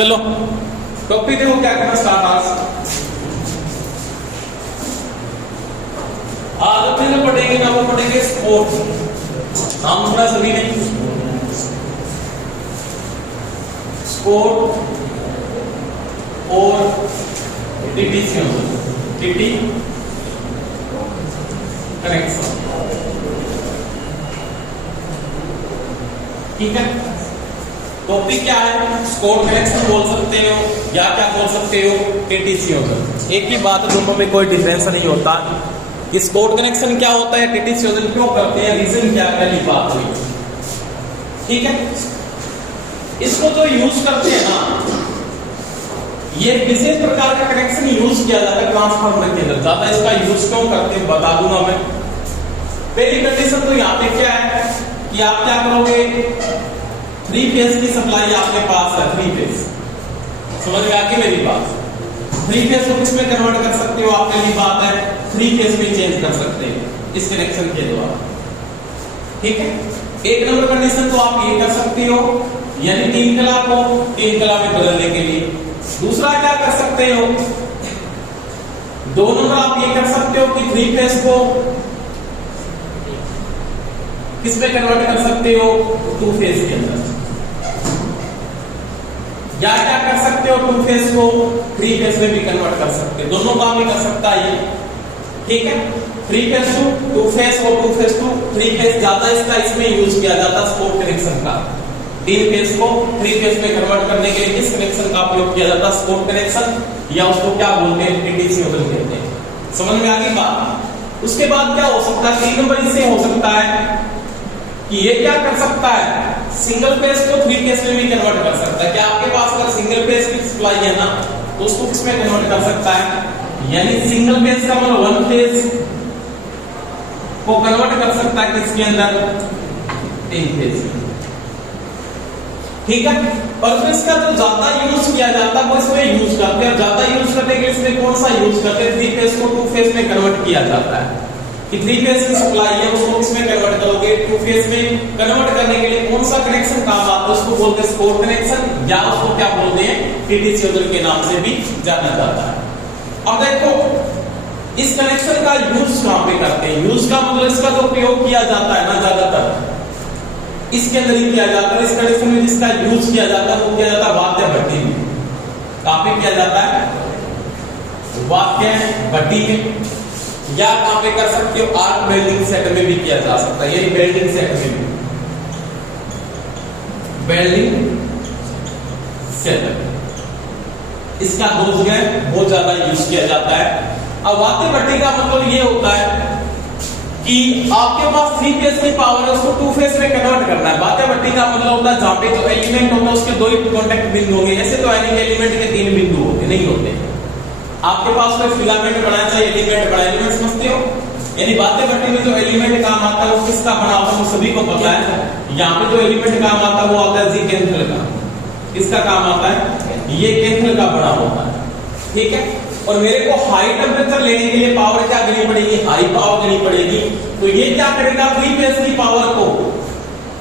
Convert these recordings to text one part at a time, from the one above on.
चलो टॉपिक देखो क्या करना स्टार्ट आज अपने जो पढ़ेंगे ना वो पढ़ेंगे स्पोर्ट। नाम सुना सभी ने? स्पोर्ट और टीटीसी टीटी कनेक्शन, ठीक है। टॉपिक क्या है? स्पोर्ट कनेक्शन बोल सकते हो या क्या बोल सकते हो, टीटीसी होता। एक ही बात है, दोनों में कोई डिफरेंस नहीं होता कि स्पोर्ट कनेक्शन क्या होता है, टीटीसी होता क्यों करते हैं, रीजन क्या है, पहली बात हुई, ठीक है। इसको जो यूज करते हैं ना, ये विशेष प्रकार का कनेक्शन यूज किया जाता है ट्रांसफार्मर के अंदर। ज्यादा इसका यूज क्यों करते हैं बता दूंगा मैं। पहली कंडीशन तो यहाँ पे क्या है कि आप क्या करोगे, 3 फेज की सप्लाई आपके पास है, 3 फेज, समझ में आ गई मेरी बात। 3 फेज को किसमें कन्वर्ट कर सकते हो आप, पहली बात है 3 फेज में चेंज कर सकते हो इस कनेक्शन के द्वारा, ठीक है। एक नंबर कंडीशन तो आप ये कर सकते हो, यानी 3 कला को 3 कला में बदलने के लिए। दूसरा क्या कर सकते हो, 2 नंबर आप ये कर सकते हो कि 3 फेज को किसमें कन्वर्ट कर सकते हो, 2 फेज के अंदर। या क्या कर सकते हो, 2 फेज को 3 फेज में भी कन्वर्ट कर सकते हो, दोनों काम ही कर सकता है ये, ठीक है। 3 फेज टू 2 फेज और 2 फेज टू 3 फेज, ज्यादा इसका इसमें यूज किया जाता है स्पोर्ट कनेक्शन का। 3 फेज को 3 फेज में कन्वर्ट करने के लिए किस कनेक्शन का उपयोग किया जाता है, स्पोर्ट कनेक्शन, या उसको क्या बोलते हैं, टीटीसी कहते हैं। समझ में आ गई बात। उसके बाद क्या हो सकता है, 3 नंबर इससे हो सकता है कि ये क्या कर सकता है, सिंगल फेज को 3 फेज में भी कन्वर्ट कर सकता है। क्या आपके पास अगर सिंगल फेज की सप्लाई है ना, तो उसको किसमें कन्वर्ट कर सकता है, यानी सिंगल फेज का मतलब 1 फेज को कन्वर्ट कर सकता है किसके अंदर, 3 फेज, ठीक है। और फिर इसका जो ज्यादा यूज किया जाता है वो इसमें यूज करते हैं, ज्यादा यूज करने के लिए इसमें कौन सा यूज करते हैं, 3 फेज को 2 फेज में कन्वर्ट किया जाता है। कि 3 फेज की सप्लाई है उसको किसमें कन्वर्ट करोगे, 2 फेज में कन्वर्ट करने के लिए कौन सा कनेक्शन काम आता है, उसको बोलते हैं स्पोर्ट कनेक्शन, या उसको क्या बोलते हैं, टीटीसी के नाम से भी जाना जाता है। अब देखो इस कनेक्शन का यूज कहां पे करते हैं, यूज का मतलब इसका जो प्रयोग किया जाता है ना, ज्यादातर इसके अंदर ही किया जाता है। इस कनेक्शन में जिसका यूज किया जाता है वो किया जाता है वाद्य भट्टी में। कहां पे किया जाता है, वाद्य भट्टी में, या कहां पे कर सकते हो, आर्क वेल्डिंग सेट में भी किया जा सकता है, यानी वेल्डिंग सेट में भी, वेल्डिंग सेट इसका दोष है बहुत ज्यादा यूज किया जाता है। अब वाद्य भट्टी का मतलब ये होता है कि आपके पास 3 फेज की पावर है, उसको 2 फेज में कन्वर्ट करना है। वाद्य भट्टी का मतलब होता है जहां पे जो एलिमेंट होता है उसके 2 ही कांटेक्ट बिंदु होंगे। ऐसे तो एलिमेंट के 3 बिंदु होते नहीं होते। आपके पास कोई फिलामेंट बनाना चाहिए, एलिमेंट बड़ा, एलिमेंट समझते हो, यानी वाद्य भट्टी में जो एलिमेंट काम आता है वो किसका बना होता है, वो सभी को पता है। यहाँ पे जो एलिमेंट काम आता है वो आता है जी केंद्र का, किसका काम आता है, ये केंद्र का बना होता है, ठीक है। और मेरे को हाई टेम्परेचर लेने के लिए पावर क्या करनी पड़ेगी, हाई पावर देनी पड़ेगी। तो ये क्या करेगा, 3 फेज की पावर को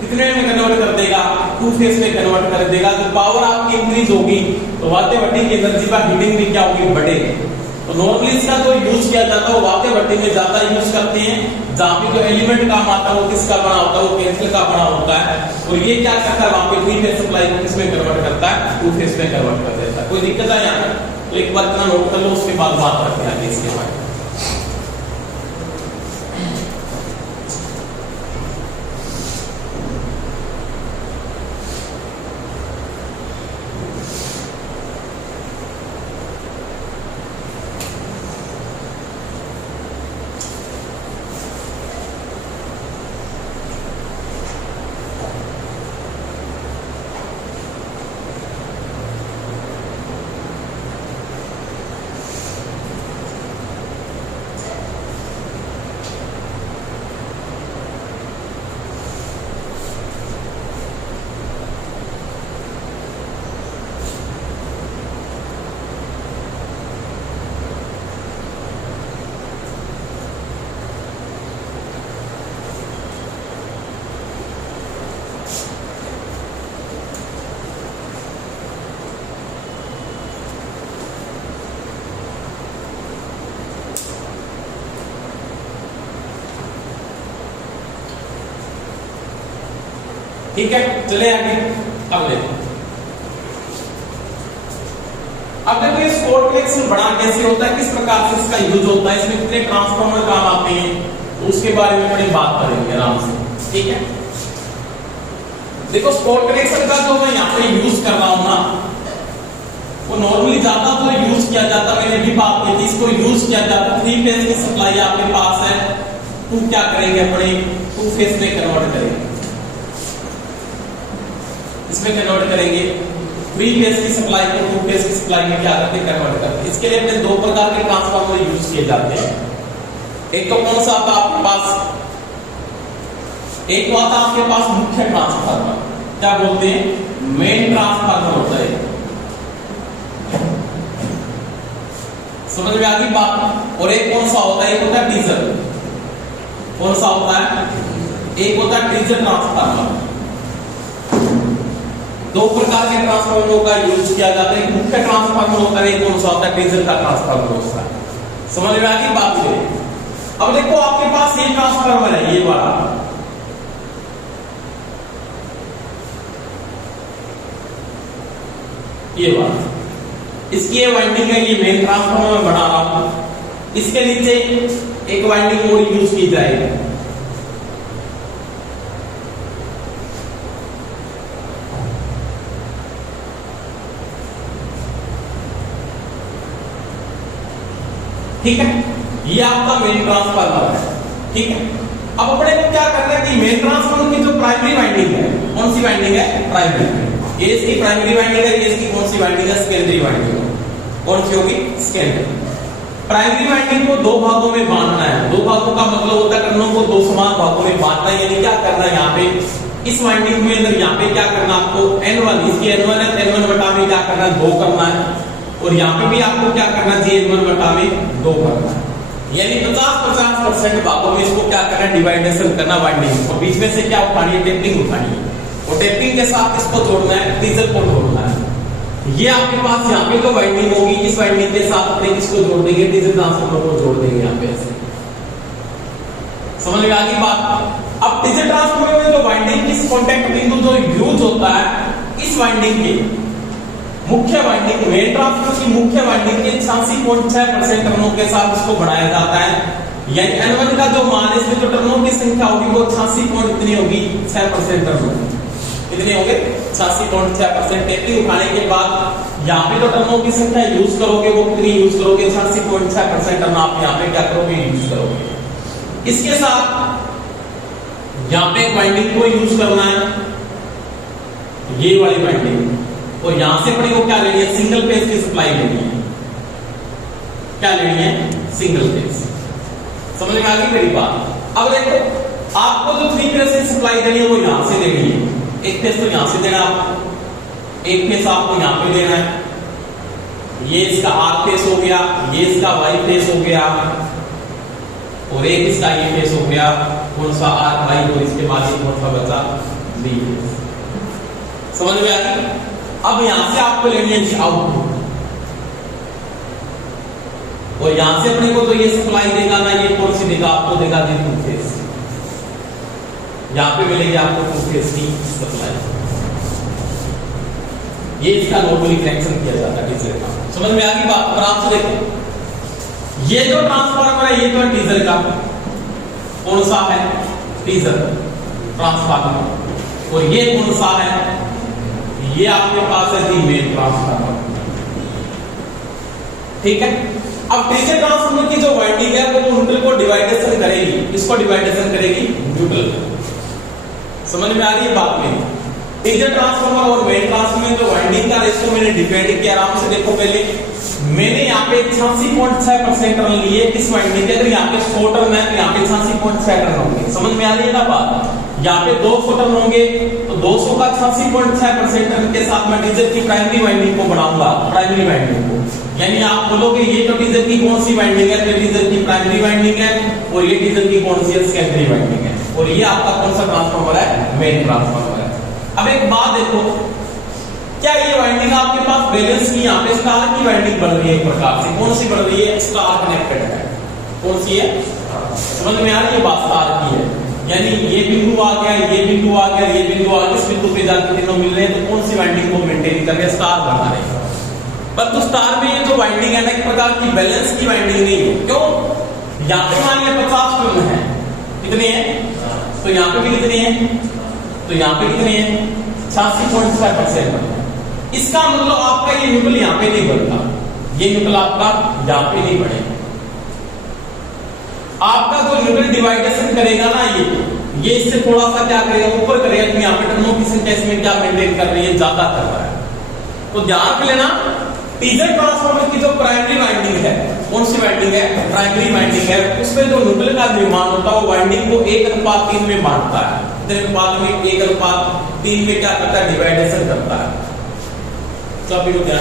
कितने में कन्वर्ट कर देगा, 2 फेज में कन्वर्ट कर देगा। तो पावर आपकी इंक्रीज होगी तो वाद्य भट्टी की एनर्जी का हीटिंग भी क्या होगी, बढ़ेगी। तो नॉर्मली इसका जो यूज किया जाता है वो वाद्य भट्टी में ज्यादा यूज करते हैं, जहां पे जो एलिमेंट काम आता है वो किसका बना होता है, वो केंद्र का बना होता है। और ये क्या करता है, वहां पे 3 फेज सप्लाई को किसमें कन्वर्ट करता है, 2 फेज में कन्वर्ट कर देता है। कोई दिक्कत है यहाँ? तो एक बार इतना नोट कर लो, उसके बाद बात करते हैं आगे इसके बारे में। ठीक है, चले आगे अगले। अब देखो ये स्पोर्ट कनेक्शन बड़ा कैसे होता है, किस प्रकार से इसका यूज होता है, इसमें कितने ट्रांसफार्मर काम आते हैं, तो उसके बारे में बड़ी बात करेंगे आराम से। ठीक है, देखो स्पोर्ट कनेक्शन का जो मैं यहाँ पे यूज कर रहा हूँ ना, वो नॉर्मली ज्यादा तो यूज किया जाता, मैंने भी बात की थी, इसको यूज किया जाता 3 फेज की सप्लाई आपके पास है, तो क्या करेंगे अपने 2 फेज में कन्वर्ट करेंगे, इसमें कन्वर्ट करेंगे 3 फेज की सप्लाई को 2 फेज की सप्लाई में क्या करते हैं, कन्वर्ट करते हैं। इसके लिए अपने 2 प्रकार के ट्रांसफार्मर यूज किए जाते हैं। एक तो कौन सा आता आपके पास, एक तो आता आपके पास मुख्य ट्रांसफार्मर, क्या बोलते हैं, मेन ट्रांसफार्मर होता है, समझ में आ गई बात। और एक कौन सा होता है, एक होता है डीजल, कौन सा होता है, एक होता है डीजल ट्रांसफार्मर। 2 प्रकार के ट्रांसफार्मरों का यूज किया जाता है, एक मुख्य ट्रांसफार्मर होता है, एक कौन सा होता है, डीजल का ट्रांसफार्मर होता है। समझ में आ गई बात है। अब देखो आपके पास ये ट्रांसफार्मर है, ये वाला, ये वाला, इसकी ये वाइंडिंग है, ये मेन ट्रांसफार्मर में बना रहा हूं, इसके नीचे एक वाइंडिंग और यूज की जाएगी। ठीक है, ये आपका मेन ट्रांसफार्मर है। ठीक है, अब अपने को क्या करना है कि मेन ट्रांसफार्मर की जो प्राइमरी वाइंडिंग है, कौन सी वाइंडिंग है, प्राइमरी, ये इसकी प्राइमरी वाइंडिंग है, ये इसकी कौन सी वाइंडिंग है, सेकेंडरी वाइंडिंग, कौन सी होगी, सेकेंडरी। प्राइमरी वाइंडिंग को 2 भागों में बांटना है, 2 भागों का मतलब होता है टर्नों को 2 समान भागों में बांटना है, यानी क्या करना है, यहाँ पे इस वाइंडिंग में अंदर यहाँ पे क्या करना आपको, N1, इसकी N1 है, N1 बटा में क्या करना है, 2 करना है, और यहाँ पे भी आपको क्या करना है, N1 बटा में 2 करना है, यानी 50-50% भागों में इसको क्या करना है, डिवाइडेशन करना वाइंडिंग, और बीच में से क्या उठानी है, टेपिंग उठानी है, और टेपिंग के साथ इसको जोड़ना है, डीजल को जोड़ना है। ये आपके पास यहाँ पे जो वाइंडिंग होगी, इस वाइंडिंग के साथ अपने किसको जोड़ देंगे, डीजल ट्रांसफार्मर को जोड़ देंगे यहाँ पे ऐसे। समझ में आ गई बात। अब डीजल ट्रांसफार्मर में जो वाइंडिंग, किस कॉन्टेक्ट बिंदु जो यूज होता है, इस वाइंडिंग के मुख्य वाइंडिंग, मेन ट्रांसफार्मर की मुख्य वाइंडिंग के 86.6% टर्नों के साथ इसको बढ़ाया जाता है, यानी N1 का जो मान है, इसमें जो टर्नों की संख्या होगी वो 86.6% टर्न, कितने होंगे, 86.6%। टेपिंग उठाने के बाद यहाँ पे जो टर्नों की संख्या यूज करोगे वो कितनी यूज करोगे, 86.6% टर्न आप यहाँ पे क्या करोगे, यूज करोगे। इसके साथ यहाँ पे एक वाइंडिंग को यूज करना है, ये वाली वाइंडिंग, और यहां से अपने को क्या लेनी है, सिंगल फेज की सप्लाई लेनी है, क्या लेनी है, सिंगल फेज। समझ में आ गई मेरी बात। अब देखो आपको जो 3 फेज की सप्लाई देनी है वो यहां से देनी है, एक फेज तो यहां से देना आपको, एक फेज आपको यहां पे देना है, ये इसका आर फेज हो गया, ये इसका वाई फेज हो गया, और एक इसका ये फेज हो गया, कौन सा, आर वाई, और इसके बाद एक कौन सा बचा, बी फेज। समझ में आ गई। अब यहां से आपको लेनी है आउटपुट, और यहां से अपने को तो ये सप्लाई देगा ना, ये कौन सी देगा, आपको देगा 2 फेज, यहां पे मिलेगी आपको 2 फेज की सप्लाई। ये इसका नॉर्मली कनेक्शन किया जाता है डीजल का। समझ में आ गई बात। आराम से देखो, ये जो ट्रांसफार्मर है ये तो डीजल का, कौन सा है, डीजल ट्रांसफार्मर, और ये कौन सा है, ये आपके पास है मेन ट्रांसफार्मर। ठीक है, अब डीजल ट्रांसफार्मर की जो वाइंडिंग है वो न्यूट्रल को डिवाइडेशन करेगी, इसको डिवाइडेशन करेगी न्यूट्रल। समझ में आ रही है बात में। डीजल ट्रांसफार्मर और मेन ट्रांसफार्मर जो वाइंडिंग का रेशियो मैंने डिफाइन किया, आराम से देखो। पहले मैंने यहाँ पे 86.6% टर्न लिए इस वाइंडिंग के, अगर यहाँ पे 100 टर्न है तो यहाँ पे 86.6 टर्न होंगे। समझ में आ रही है ना बात। यहाँ पे 200 टर्न होंगे तो 200 का 86.6% टर्न के साथ मैं डीजल की प्राइमरी वाइंडिंग को बढ़ाऊंगा, प्राइमरी वाइंडिंग को, यानी आप बोलोगे ये तो डीजल की कौन सी वाइंडिंग है, तो डीजल की प्राइमरी वाइंडिंग है, और ये डीजल की कौन सी है, सेकेंडरी वाइंडिंग है, और ये आपका कौन सा ट्रांसफार्मर है, मेन ट्रांसफार्मर है। अब एक बात देखो, क्या ये वाइंडिंग आपके पास बैलेंस की, यहाँ पे स्टार की वाइंडिंग बढ़ रही है एक प्रकार से, कौन सी बढ़ रही है, स्टार कनेक्टेड है, कौन सी है, समझ में आ रही है बात, स्टार की है। यानी ये बिंदु आ गया, ये बिंदु आ गया, ये बिंदु आ गया, इस बिंदु पे जाकर तीनों मिल रहे हैं, तो कौन सी वाइंडिंग को मेंटेन कर रहे हैं? स्टार बना रहे हैं। पर तो स्टार में ये जो वाइंडिंग है ना, एक प्रकार की बैलेंस की वाइंडिंग नहीं है। क्यों? यहाँ पे मान लिया 50 टर्न है, कितने हैं? तो यहाँ पे भी कितने हैं? तो यहाँ पे कितने हैं? 86.5%। इसका मतलब आपका ये न्यूट्रल यहाँ पे नहीं बनता, ये न्यूट्रल आपका यहाँ पे नहीं बनेगा। आपका जो न्यूट्रल डिवाइडेशन करेगा ना, ये इससे थोड़ा सा क्या करेगा, ऊपर करेगा, कि यहाँ पे टर्नों की संख्या इसमें क्या मेंटेन कर रही है, ज्यादा कर रहा है। तो ध्यान रख लेना, टीजर ट्रांसफार्मर की जो प्राइमरी वाइंडिंग है, कौन सी वाइंडिंग है? प्राइमरी वाइंडिंग है। उसमें जो न्यूट्रल का निर्माण होता है वो वाइंडिंग को 1:3 में बांटता है। कितने अनुपात में? 1:3 में क्या करता है? डिवाइडेशन करता है। तो अभी क्या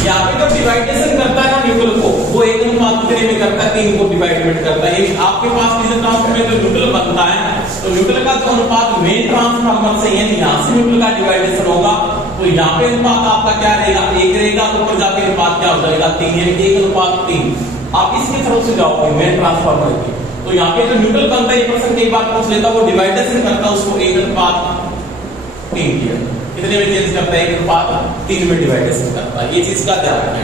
यहाँ पे जब डिवाइडेशन करता है ना न्यूट्रल को, वो 1:3 में करता है, 3 को डिवाइडेड करता है। आपके पास टीजर ट्रांसफार्मर में जो न्यूट्रल बनता है, तो न्यूट्रल का जो अनुपात मेन ट्रांसफार्मर से, यानी यहाँ से न्यूट्रल का डिवाइडेशन होगा, तो यहाँ पे अनुपात आपका क्या रहेगा? 1 रहेगा। तो ऊपर जाके अनुपात क्या हो जाएगा? 3, यानी 1:3। आप इसके थ्रू से जाओगे मेन ट्रांसफार्मर की, तो यहाँ पे जो न्यूट्रल बनता है, ये पर्सन कई बार पूछ लेता, वो डिवाइडेशन करता है उसको 1:3 किया, कितने में चेंज करता है? 1:3 में डिवाइडेशन करता है। ये चीज का ध्यान रखना।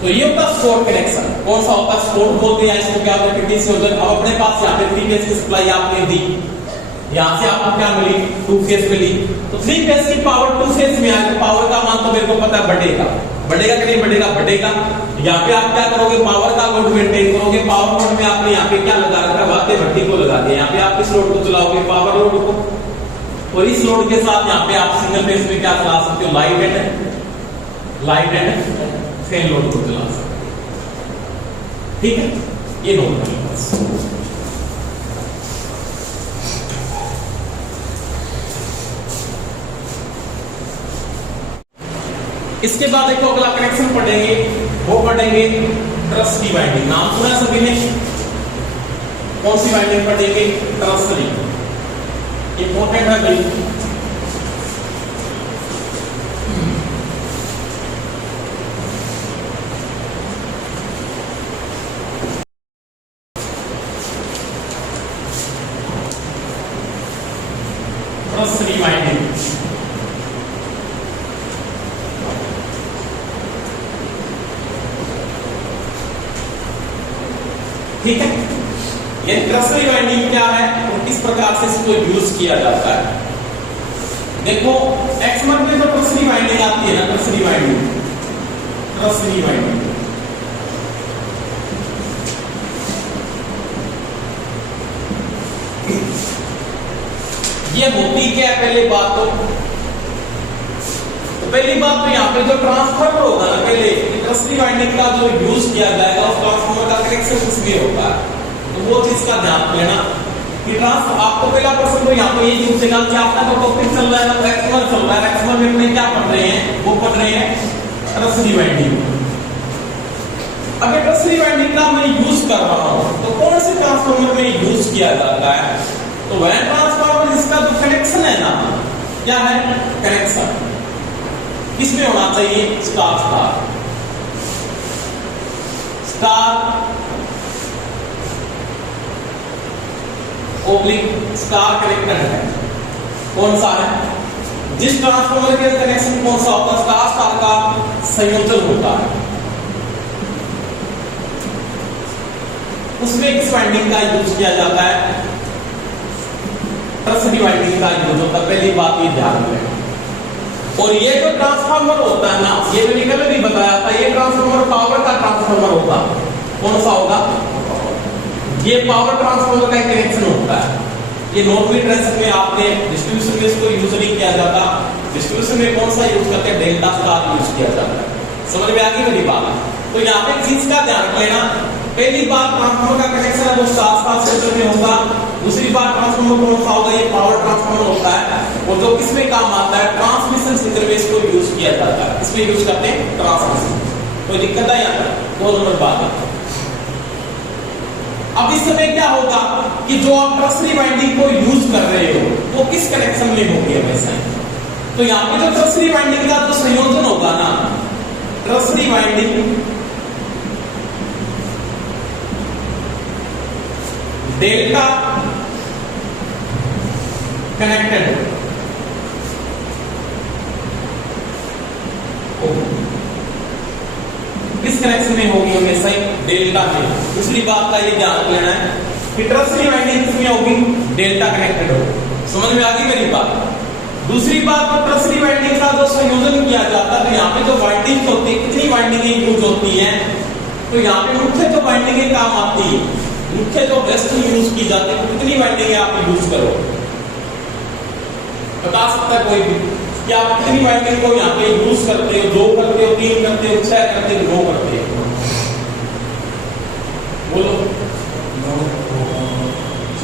तो ये होता है स्पोर्ट कनेक्शन। कौन सा होता है? स्पोर्ट बोलते हैं इसको। क्या होता है? पीटी से होता है। अब अपने पास यहाँ पे 3 फेज की सप्लाई आपने दी, यहाँ से आपको क्या मिली? 2 फेज मिली। तो 3 फेज की पावर 2 फेज में आए, तो पावर का मान तो मेरे को पता है बढ़ेगा। बढ़ेगा कि नहीं बढ़ेगा? बढ़ेगा। यहाँ पे आप क्या करोगे? पावर का लोड मेंटेन करोगे। पावर लोड में आपने यहाँ पे क्या लगा रखा है? वाते भट्टी को लगा दिया। यहाँ पे आप किस लोड को चलाओगे? पावर लोड को। और इस लोड के साथ यहाँ पे आप सिंगल फेज में क्या चला सकते हो? लाइट एंड फेन लोड को चला सकते हो। ठीक है, ये नोट कर लो बस। इसके बाद एक अगला कनेक्शन पढ़ेंगे, वो पढ़ेंगे ट्रस की वाइंडिंग। नाम सुना है सभी ने? कौन सी वाइंडिंग पढ़ेंगे? ट्रसरी। इंपॉर्टेंट है भाई। ट्रसरी वाइंडिंग, ठीक है। ये ट्रसरी वाइंडिंग क्या है और किस प्रकार से इसको यूज किया जाता है? देखो, एक्समर में जो ट्रसरी वाइंडिंग आती है ना, ट्रसरी वाइंडिंग ये होती क्या है? पहली बात तो यहाँ पे जो ट्रांसफार्मर होगा ना, पहले ट्रसरी वाइंडिंग का जो यूज किया जाएगा, उस ट्रांसफार्मर का कनेक्शन उसमें होगा। तो वो चीज का ध्यान लेना कि आपको पहला प्रश्न तो यहाँ पे ये पूछेगा कि आपका जो टॉपिक चल रहा है ना, एक्समर चल रहा है। एक्समर में अपने क्या पढ़ रहे हैं? वो पढ़ रहे हैं ट्रसरी वाइंडिंग। अगर ट्रसरी वाइंडिंग का मैं यूज कर रहा हूं, तो कौन से ट्रांसफार्मर में यूज किया जाता है? तो वह ट्रांसफार्मर जिसका जो कनेक्शन है ना, क्या है? कनेक्शन किसमें होना चाहिए? स्टार स्टार कनेक्टेड है। कौन सा है? जिस ट्रांसफार्मर के कनेक्शन कौन सा होता है? स्टार स्टार का संयोजन होता है, उसमें किस वाइंडिंग का यूज किया जाता है? ट्रसरी वाइंडिंग का यूज होता है। पहली बात ये ध्यान रखें। और ये जो ट्रांसफार्मर होता है ना, ये मैंने कल भी बताया था, ये ट्रांसफार्मर पावर का ट्रांसफार्मर होगा। कौन सा होगा? ये पावर ट्रांसफार्मर का कनेक्शन होता है। ये नोट भी रह सकते हैं आपने। डिस्ट्रीब्यूशन में इसको यूज नहीं किया जाता। डिस्ट्रीब्यूशन में कौन सा यूज करते हैं? डेल्टा स्टार यूज किया जाता है। समझ में आ गई मेरी बात? तो यहाँ पे चीज का ध्यान रख लेना। पहली बात, ट्रांसफार्मर का कनेक्शन है वो स्टार स्टार सेक्टर में होगा। दूसरी बात, ट्रांसफार्मर कौन सा होगा? ये पावर ट्रांसफार्मर होता है। और जो किसमें काम आता है? ट्रांसमिशन क्षेत्र में इसको यूज किया जाता है। इसमें यूज करते हैं ट्रांसमिशन। कोई दिक्कत है यहाँ? 2 नंबर बात। अब इस समय क्या होगा कि जो आप ट्रसरी वाइंडिंग को यूज कर रहे हो, वो किस कनेक्शन में होगी? वैसे तो यहाँ पे जो ट्रसरी वाइंडिंग का जो संयोजन होगा ना, ट्रसरी वाइंडिंग डेल्टा कनेक्टेड किस कनेक्शन में होगी? हमेशा ही डेल्टा में। दूसरी बात का ये ध्यान लेना है कि टर्सरी वाइंडिंग किसमें होगी? डेल्टा कनेक्टेड होगी। समझ में आ गई मेरी बात? दूसरी बात, टर्सरी वाइंडिंग का जो संयोजन किया जाता है तो यहाँ पे जो वाइंडिंग होती है, कितनी वाइंडिंगें यूज होती हैं? तो यहाँ पे मुख्य जो वाइंडिंगें काम आती है, मुख्य जो बेस्ट यूज की जाती है, तो कितनी वाइंडिंगें आप यूज करो? बता सकता है कोई भी कि आप कितनी वाइंडिंग को यहाँ पे यूज करते हो? 2 करते हो, 3 करते हो, 6 करते हो, 9 करते हो? बोलो।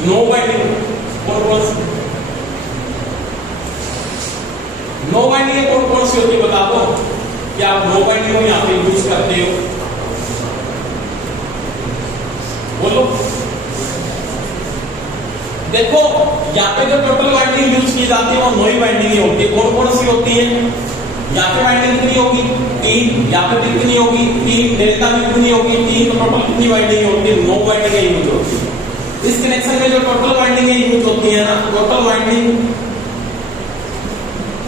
9 वाइंडिंग कौन सी? 9 वाइंडिंग कौन सी होती है बता दो कि आप 9 वाइंडिंग को यहाँ पे यूज करते हो? बोलो। देखो यहाँ पे जो टोटल वाइंडिंग यूज की जाती है वो 9 ही वाइंडिंग होती है। कौन सी होती है? यहाँ पे वाइंडिंग कितनी होगी? 3। यहाँ पे भी कितनी होगी? 3। डेल्टा में कितनी होगी? 3। तो टोटल कितनी वाइंडिंग होती है? 9 वाइंडिंग यूज होती है। इस कनेक्शन में जो टोटल वाइंडिंग यूज होती है ना, टोटल वाइंडिंग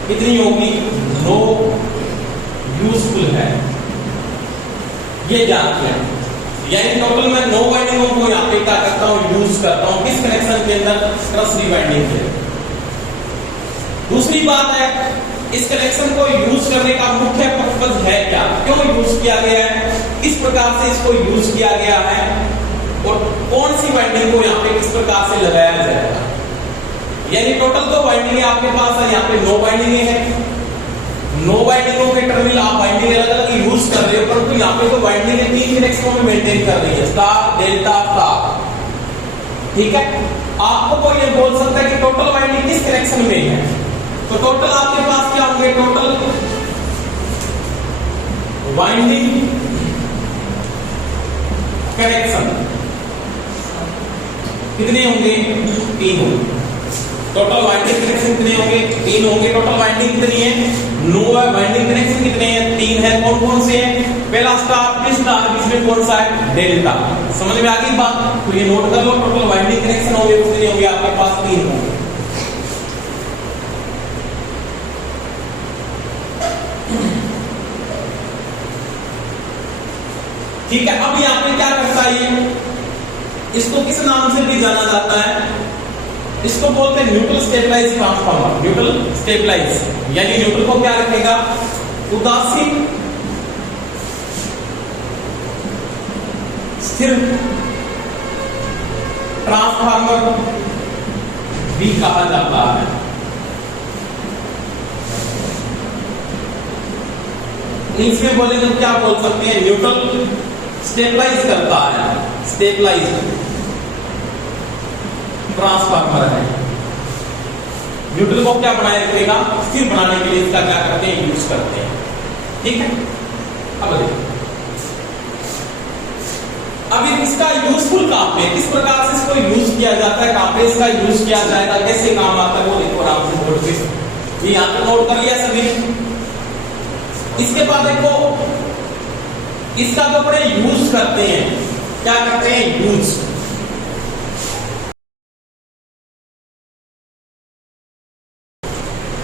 कितनी होगी? 9 यूजफुल है। ये ध्यान रखना। यानी टोटल मैं 9 वाइंडिंगों को यहाँ पे क्या करता हूँ? यूज करता हूँ। किस कनेक्शन के अंदर? टर्सरी वाइंडिंग के। दूसरी बात है, इस कनेक्शन को यूज करने का मुख्य पर्पस है क्या? क्यों यूज किया गया है? किस प्रकार से इसको यूज किया गया है? और कौन सी वाइंडिंग को यहाँ पे किस प्रकार से लगाया जाएगा? यानी टोटल तो वाइंडिंग आपके पास है, यहाँ पे 9 वाइंडिंग है। 9 वाइंडिंगों के टर्मिनल आप वाइंडिंग अलग अलग यूज कर रहे हो, परंतु यहाँ पे तो वाइंडिंग 3 कनेक्शनों में मेंटेन कर रही है, स्टार, डेल्टा, स्टार। ठीक है। आपको कोई ये बोल सकता है कि टोटल वाइंडिंग किस कनेक्शन में है? तो टोटल आपके पास क्या होंगे? टोटल वाइंडिंग कनेक्शन कितने होंगे? 3 होंगे। टोटल वाइंडिंग कनेक्शन कितने होंगे? 3 होंगे। टोटल वाइंडिंग कितनी है? 9 है। वाइंडिंग कनेक्शन कितने हैं? 3 है। कौन से हैं? पहला स्टार, फिर स्टार, बीच में कौन सा है? डेल्टा। समझ में आ गई बात? तो ये नोट कर लो, टोटल वाइंडिंग कनेक्शन होंगे कितने होंगे? आपके पास 3 होंगे। ठीक है। अब यहाँ पे क्या करता है ये? इसको किस नाम से भी जाना जाता है? इसको बोलते हैं neutral stabilise transformer. Neutral stabilise यानी न्यूट्रल को क्या रखेगा? उदासीन स्थिर ट्रांसफार्मर भी कहा जाता है। इसमें बोले तो क्या बोल सकते हैं? न्यूट्रल स्टेबलाइज करता है, स्टेबलाइज ट्रांसफार्मर है। न्यूट्रल को क्या बनाए रखेगा? स्थिर बनाने के लिए इसका क्या करते हैं? यूज करते हैं। ठीक है। अब देखो, अब इसका यूजफुल कहां पे? किस प्रकार से इसको यूज किया जाता है? कहां पे इसका यूज किया जाएगा? कैसे काम आता है? वो देखो आराम से बोर्ड पे, ये यहां पे नोट कर लिया सभी। इसके बाद देखो इसका तो बड़े यूज करते हैं। क्या करते हैं? यूज।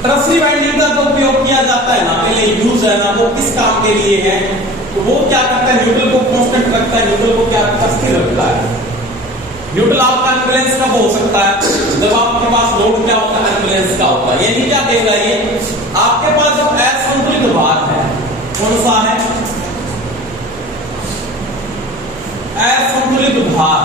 टर्सरी वाइंडिंग का जो उपयोग किया जाता है ना, पहले यूज है ना, वो किस काम के लिए है? तो वो क्या करता है? न्यूट्रल को कांस्टेंट रखता है। न्यूट्रल को क्या रखता है? स्थिर रखता है। न्यूट्रल आपका अनबैलेंस कब हो सकता है? जब आपके पास लोड क्या होता है? अनबैलेंस का होता है। यानी क्या कहेगा ये? आपके पास जो असंतुलित भार है, कौन सा है? असंतुलित भार,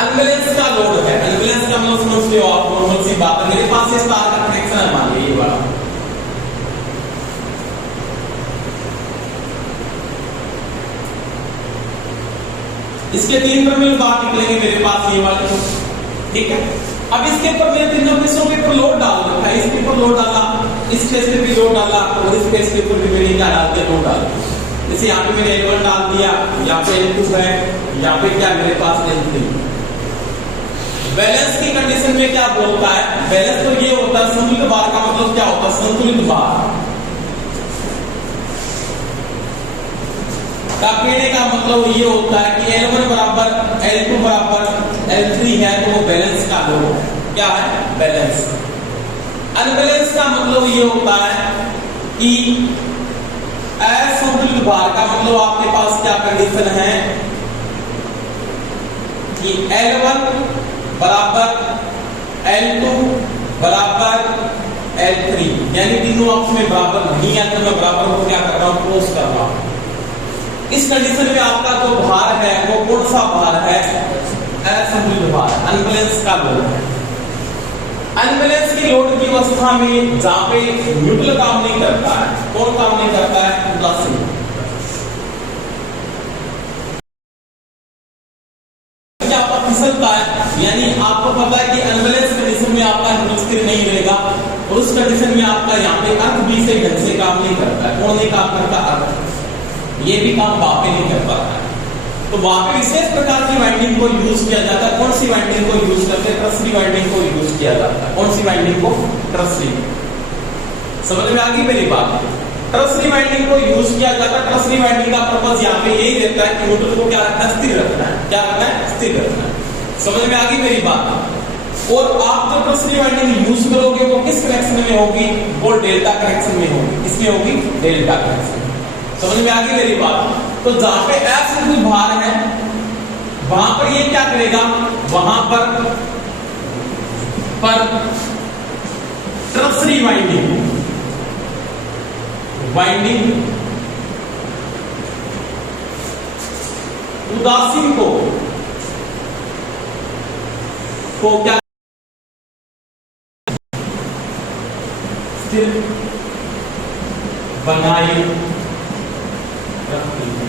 अनबैलेंस का लोड है। अनबैलेंस का मतलब समझते हो आप? नॉर्मल सी बात है, मेरे पास ये स्टार का कनेक्शन है, मान लीजिए ये वाला। इसके 3 टर्मिनल बाहर निकलेंगे मेरे पास ये वाले। ठीक है। अब इसके ऊपर मैंने तीनों पीसों के ऊपर लोड डाल रखा है। इसके ऊपर लोड डाला, इस फेस पे भी लोड डाला, और इस फेस के ऊपर भी मैंने क्या डाल दिया? लोड डाल दिया। जैसे यहाँ पे मैंने L1 डाल दिया, यहाँ पे L2 है, यहाँ पे क्या मेरे पास L3। बैलेंस की कंडीशन में क्या बोलता है? बैलेंस तो ये होता है, संतुलित भार का मतलब क्या होता है? संतुलित भार। का कहने का मतलब ये होता है कि L1 बराबर L2 बराबर L3 है तो वो बैलेंस का लोड है। क्या है? बैलेंस। अनबैलेंस का मतलब ये होता है कि असंतुलित भार का मतलब आपके पास क्या कंडीशन है कि L1 बराबर L2 बराबर L3, यानी तीनों आपस में बराबर नहीं है तो मैं बराबर को क्या कर रहा हूं? क्रॉस कर रहा हूं। इस कंडीशन में आपका जो भार है वो कौन सा भार है? असंतुलित भार, अनबैलेंस का लोड है। अनबैलेंस की लोड की अवस्था में जहां पे न्यूट्रल काम नहीं करता है, कौन काम नहीं करता है? उदासीन। आपका फिसलता है, यानी आपको पता है कि अनबैलेंस कंडीशन में आपका न्यूट्रल स्थिर नहीं रहेगा और उस कंडीशन में आपका यहाँ पे अर्थ भी से ढंग से काम नहीं करता है। कौन नहीं काम करता? अर्थ। ये भी काम वहां पे नहीं कर पाता है। तो वहां पे विशेष प्रकार की वाइंडिंग को यूज किया जाता है। कौन सी वाइंडिंग को यूज करते हैं? टर्सरी वाइंडिंग को यूज किया जाता है। कौन सी वाइंडिंग को? टर्सरी। समझ में आ गई मेरी बात? टर्सरी वाइंडिंग को यूज किया जाता है। टर्सरी वाइंडिंग का पर्पस यहाँ पे यही रहता है कि न्यूट्रल को क्या रखना है? स्थिर रखना है। क्या रखना है? स्थिर रखना है। समझ में आ गई मेरी बात? और आप जो टर्सरी वाइंडिंग यूज करोगे वो किस कनेक्शन में होगी? वो डेल्टा कनेक्शन में होगी। किसमें होगी? Delta connection. समझ में आ गई मेरी बात? तो जहां पे असंतुलित भार है वहां पर ये क्या करेगा? वहां पर टर्सरी वाइंडिंग उदासीन को क्या स्थिर बनाए रखती है।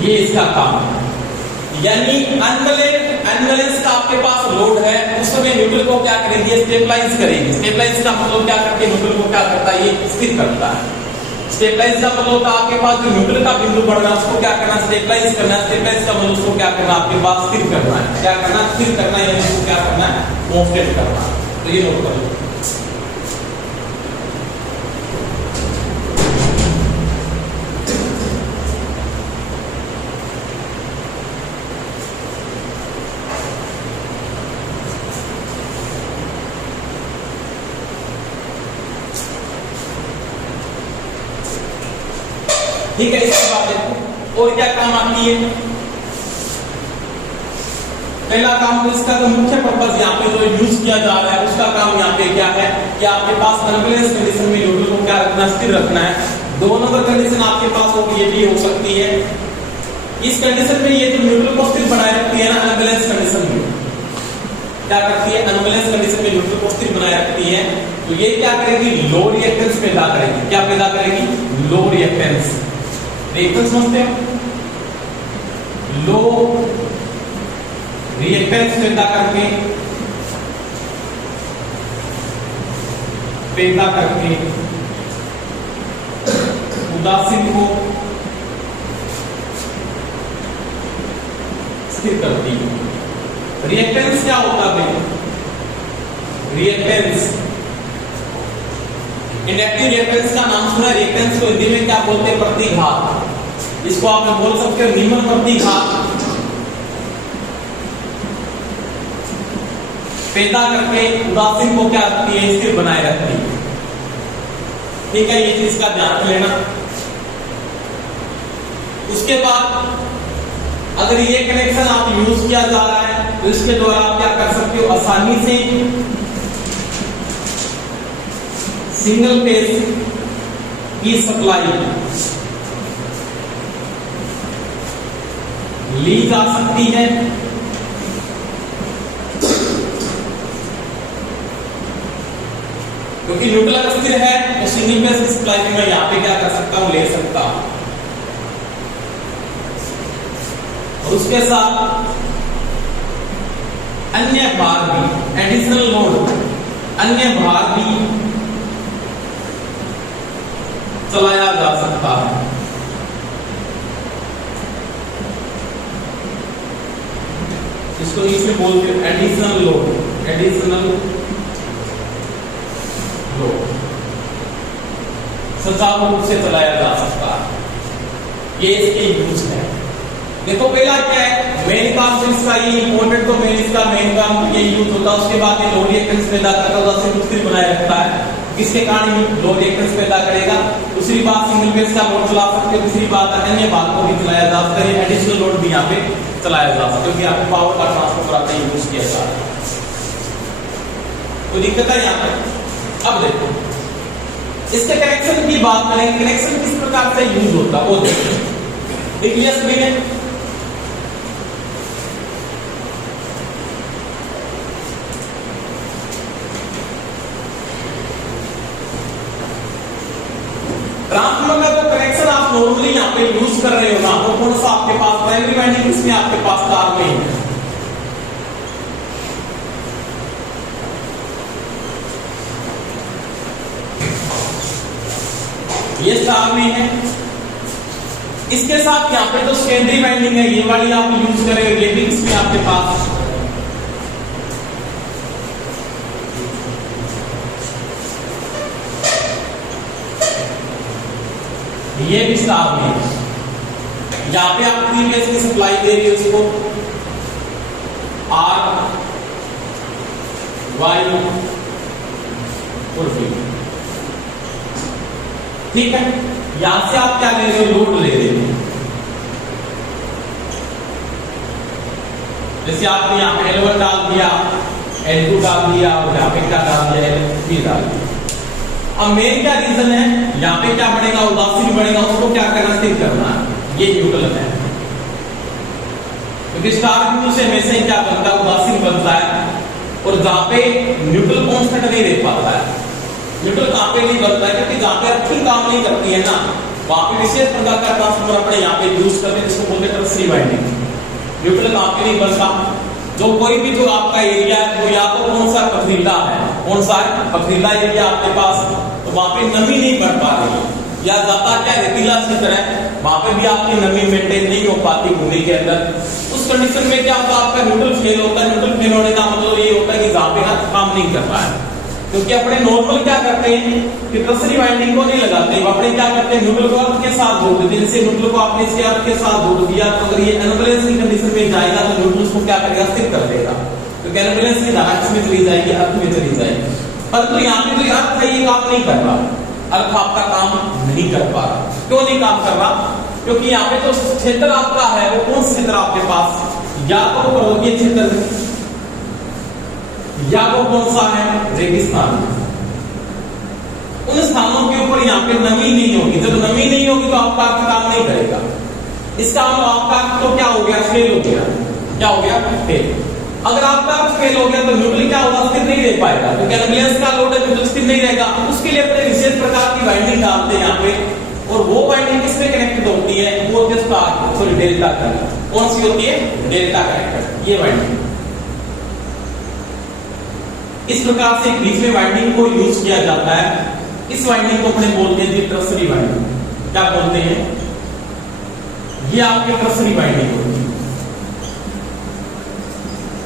ये इसका काम है। यानी अनबैलेंस का आपके पास लोड है, उस समय न्यूट्रल को क्या करेगी? स्टेबलाइज करेगी। स्टेबलाइज का मतलब क्या करके न्यूट्रल को क्या करता है? ये स्थिर करता है। स्टेबलाइज का मतलब होता है आपके पास जो न्यूट्रल का बिंदु बढ़ रहा है उसको क्या करना? स्टेबलाइज करना है। स्टेबलाइज का मतलब उसको क्या करना? आपके पास स्थिर करना है। क्या करना? स्थिर करना है, यानी उसको क्या करना है? कांस्टेंट करना। तो ये नोट कर लो। ठीक है, इसके बाद देखो और क्या काम आती है। पहला काम तो इसका जो मुख्य पर्पस यहाँ पे जो यूज किया जा रहा है उसका काम यहाँ पे क्या है कि आपके पास अनबैलेंस कंडीशन में न्यूट्रल को क्या रखना? स्थिर रखना है। दो नंबर कंडीशन आपके पास होगी, ये भी हो सकती है। इस कंडीशन में ये जो न्यूट्रल को स्थिर बनाए रखती है ना, अनबैलेंस कंडीशन में क्या करती है? अनबैलेंस कंडीशन में न्यूट्रल को स्थिर बनाए रखती है। तो ये क्या करेगी? लो रिएक्टेंस पैदा करेगी। क्या पैदा करेगी? लो रिएक्टेंस। रिएक्टेंस समझते हो? लो रिएक्टेंस पैदा करके उदासीन को स्थिर करती है। रिएक्टेंस क्या होता है? रिएक्टेंस, इंडक्टिव रिएक्टेंस का नाम सुना? रिएक्टेंस को हिंदी में क्या बोलते हैं? प्रतिघात। इसको आप बोल सकते हो निम्न प्रतिघात पैदा करके उदासीन को क्या रखती है? स्थिर बनाए रखती है। ठीक है, ये चीज का ध्यान लेना। उसके बाद अगर ये कनेक्शन आप यूज किया जा रहा है तो इसके द्वारा आप क्या कर सकते हो? आसानी से सिंगल फेज की सप्लाई ली जा सकती है। क्योंकि न्यूट्रल स्थिर है तो सिंगल फेज की सप्लाई में मैं यहां पे क्या कर सकता हूं? ले सकता हूं। और उसके साथ अन्य भार भी, एडिशनल लोड, अन्य भार भी चलाया जा सकता है। इसको इसमें बोलते हैं एडिशनल लोड। एडिशनल लोड सुचारू रूप से चलाया जा सकता है। ये इसके यूज है। देखो पहला क्या है, मेन काम तो इसका ये इंपॉर्टेंट, तो मेन काम ये यूज होता है। उसके बाद ये लो रिएक्टेंस पैदा करता है, सिंपल बनाए रखता है, किसके कारण लो रिएक्टेंस पैदा करेगा। दूसरी बात, सिंगल फेज का लोड चला सकते हैं। दूसरी बात, अन्य भाग को भी चलाया जा सकता है, एडिशनल लोड भी यहाँ पे चलाया जा सकता है, क्योंकि यहाँ पे पावर का ट्रांसफर कराते हैं, यूज किया जा रहा है। कोई दिक्कत है यहाँ पे? अब देखो इसके कनेक्शन की बात करें, कनेक्शन किस प्रकार से यूज होता है वो देखो। देखिए सभी ने ट्रांसफार्मर का जो कनेक्शन आप नॉर्मली यहाँ पे यूज कर रहे हो ना, वो कौन सा आपके पास प्राइमरी वाइंडिंग, इसमें आपके पास तार में है। ये तार में है, इसके साथ यहाँ पे जो सेकेंडरी वाइंडिंग है ये वाली आप यूज करेंगे, ये भी इसमें आपके पास ये भी स्टार में है। यहाँ पे आप 3 फेज की सप्लाई दे रही है उसको, आर वाई और V, ठीक है। यहां से आप क्या ले रहे हो, लोड ले रहे हो। जैसे आपने यहाँ पे L1 डाल दिया, L2 डाल दिया, और यहाँ पे क्या डाल दिया, L3 डाल दिया। अब मेन क्या रीजन है, यहाँ पे क्या बनेगा, उदासीन बनेगा, उसको क्या करना, स्थिर करना, ये न्यूट्रल है। क्योंकि स्टार बिंदु से हमेशा ही क्या बनता है, उदासीन बनता है। और जहां पे न्यूट्रल कांस्टेंट नहीं रह पाता है, न्यूट्रल कहां पे नहीं बनता है, क्योंकि जहां पे अच्छी काम नहीं करती है ना, वहां पे विशेष प्रकार का ट्रांसफार्मर अपने यहाँ पे यूज करते हैं, जिसको बोलते हैं टर्सरी वाइंडिंग। न्यूट्रल कहां पे नहीं बनता, जो कोई भी जो आपका एरिया है वो या तो कौन सा पथरीला है, कौन सा पथरीला एरिया आपके पास, तो वहां पे नमी नहीं बढ़ पा रही है, या ज्यादा क्या रेतीला क्षेत्र है, वहां पे भी आपकी नमी मेंटेन नहीं हो पाती भूमि के अंदर। उस कंडीशन में क्या होता है, आपका न्यूट्रल फेल होता है। न्यूट्रल फेल होने का मतलब ये होता है कि जहां पे काम नहीं कर रहा है। क्योंकि अपने नॉर्मल क्या करते हैं कि टर्सरी वाइंडिंग को नहीं लगाते, अपने क्या करते हैं, न्यूट्रल को अर्थ के साथ जोड़ देते हैं। जैसे न्यूट्रल को आपने इसके अर्थ के साथ जोड़ दिया, तो अगर ये अनबैलेंस की कंडीशन में जाएगा तो न्यूट्रल को क्या करेगा, स्थिर कर देगा। क्योंकि अनबैलेंस की धारा इसमें चली जाएगी, अर्थ में चली जाएगी। परंतु यहाँ पे जो अर्थ है ये काम नहीं कर रहा, अर्थ आपका काम नहीं कर पा रहा। क्यों नहीं काम कर रहा, क्योंकि यहाँ पे जो क्षेत्र आपका है वो कौन सा क्षेत्र आपके पास, या तो पर्वतीय क्षेत्र, या वो कौन सा है, रेगिस्तान। उन स्थानों के ऊपर यहाँ पे नमी नहीं होगी। जब नमी नहीं होगी तो आपका अर्थ काम नहीं करेगा। इसका मतलब आपका अर्थ तो क्या हो गया, फेल हो गया। क्या हो गया, फेल। अगर आपका अर्थ फेल हो गया तो न्यूट्रल क्या होगा, स्थिर नहीं रह पाएगा, क्योंकि एम्बुलेंस का लोड है, न्यूट्रल स्थिर नहीं रहेगा। उसके लिए अपने विशेष प्रकार की वाइंडिंग डालते हैं यहाँ पे, और वो वाइंडिंग किसमें कनेक्टेड होती है, वो सॉरी डेल्टा कनेक्टर। कौन सी होती है, डेल्टा कनेक्टर, ये वाइंडिंग। इस प्रकार से बीच में वाइंडिंग को यूज किया जाता है। इस वाइंडिंग को अपने बोलते हैं टर्सरी वाइंडिंग। क्या बोलते हैं, ये आपकी टर्सरी वाइंडिंग होती है,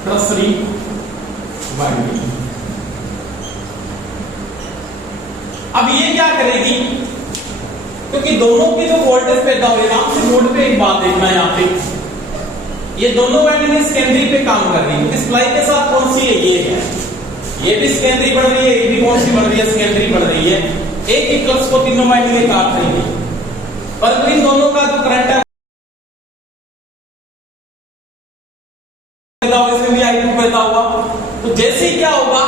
टर्सरी वाइंडिंग। अब ये क्या करेगी, क्योंकि दोनों की जो वोल्टेज पैदा हो रही है, नोड पे एक बात देखना है यहाँ पे, ये दोनों वाइंडिंग सेकेंडरी पे काम कर रही है। इस प्लाई के साथ कौन सी है, ये है, ये भी सेकेंडरी बढ़ रही है, ये भी कौन सी बढ़ रही है, सेकेंडरी बढ़ रही है। एक ही फ्लक्स को तीनों वाइंडिंग काट रही है, पर इन दोनों का जो करंट है इसमें भी I2 पैदा हुआ। तो जैसे ही क्या होगा,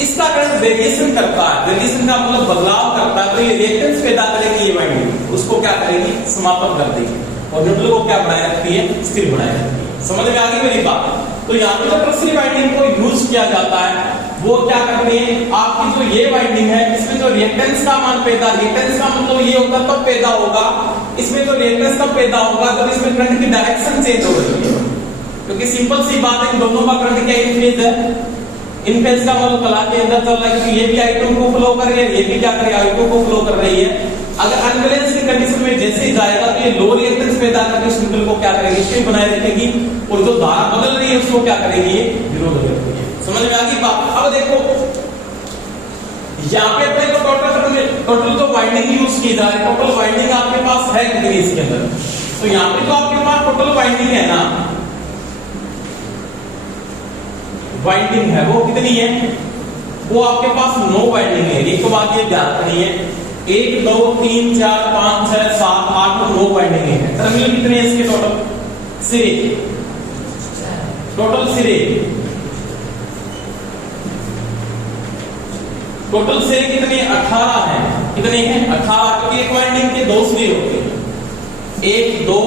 इसका करंट वेरिएशन करता है, वेरिएशन का मतलब बदलाव करता है, तो ये रिएक्टेंस पैदा करेगी, ये वाइंडिंग उसको क्या करेगी, समाप्त कर देगी, और न्यूट्रल को क्या बनाए रखती है, स्थिर बनाए रखती है। समझ में आ गई मेरी बात। तो यहाँ पे जो टर्सरी वाइंडिंग को यूज किया जाता है, वो क्या करती है, आपकी जो ये वाइंडिंग है, इसमें जो रिएक्टेंस का मान पैदा, रिएक्टेंस का मतलब ये होगा तब पैदा होगा, इसमें जो रिएक्टेंस तब पैदा होगा जब इसमें करंट की डायरेक्शन चेंज हो रही है। क्योंकि सिंपल सी बात है, दोनों का करंट क्या इन फेज है, इन फेज का मतलब कला के अंदर चल रहा है, क्योंकि ये भी I2 को फ्लो कर रही है, ये भी क्या कर रही है, I2 को फ्लो कर रही है। अगर अनबैलेंस की कंडीशन में जैसे ही जाएगा तो ये लो रिएक्टेंस पैदा करके न्यूट्रल को क्या करेगी, स्थिर बनाए रखेगी, और जो धारा बदल रही है उसको क्या करेगी, ये विरोध करेगी। समझ में आ गई बात। अब देखो यहाँ पे अपने को टोटल जो वाइंडिंग यूज की जा रही है, टोटल वाइंडिंग आपके पास है कितनी इसके अंदर? तो यहाँ पे तो आपके पास टोटल वाइंडिंग है ना, वाइंडिंग है वो कितनी है? वो आपके पास 9 वाइंडिंग है। एक तो बात ये ध्यान रखनी है, 1 2 3 4 5 6 7 8 9 वाइंडिंग है। टर्मिनल कितने हैं इसके टोटल? सिरे, टोटल सिरे, टोटल सिरे कितने? 18 है। कितने हैं? 18, क्योंकि एक वाइंडिंग के 2 सिरे होते हैं। 1 2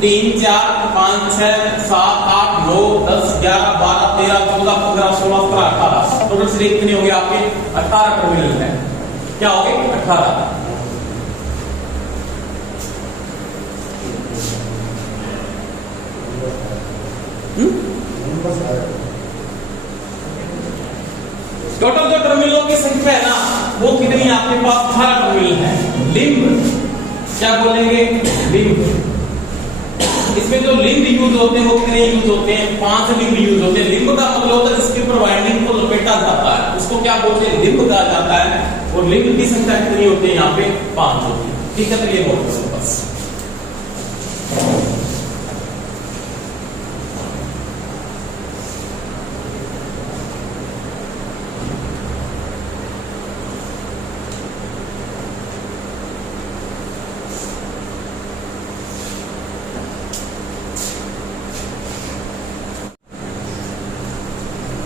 3 4 5 6 7 8 9 10 11 12 13 14 15 16 17 18, टोटल सिरे कितने हो गए आपके? 18 टर्मिनल है। क्या हो गए? 18। टोटल जो टर्मिनलों की संख्या है ना, वो कितनी आपके पास? 18 टर्मिनल है। लिंब क्या बोलेंगे? लिंब। इसमें जो लिंब यूज होते हैं वो कितने यूज होते हैं? 5 लिंब यूज होते हैं। लिंब का मतलब होता है जिसके ऊपर वाइंडिंग को लपेटा जाता है, उसको क्या बोलते हैं? लिंब कहा जाता है। और लिंब की संख्या कितनी होती है? यहाँ पे 5 होती है। ठीक है, तो ये नोट करो बस।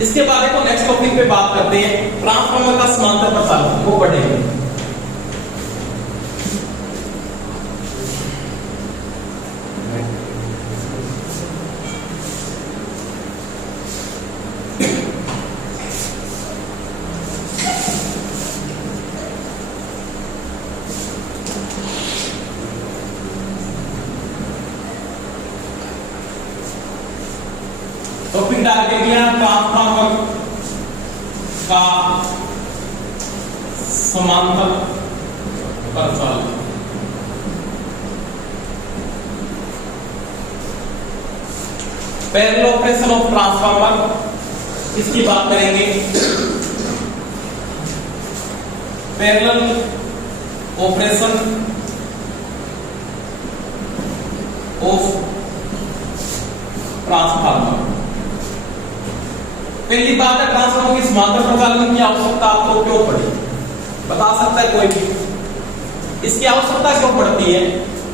इसके बाद देखो नेक्स्ट टॉपिक पे बात करते हैं, ट्रांसफार्मर का समांतर प्रचालन, वो पढ़ेंगे। टॉपिक डाल के दिया ट्रांसफार्मर का समांतर प्रचालन। पैरेलल ऑपरेशन ऑफ ट्रांसफार्मर, इसकी बात करेंगे। Parallel operation of transformer. पहली बात है, ट्रांसफार्मर की समांतर प्रचालन की आवश्यकता आपको क्यों पड़ी? बता सकता है कोई भी? इसकी आवश्यकता क्यों पड़ती है,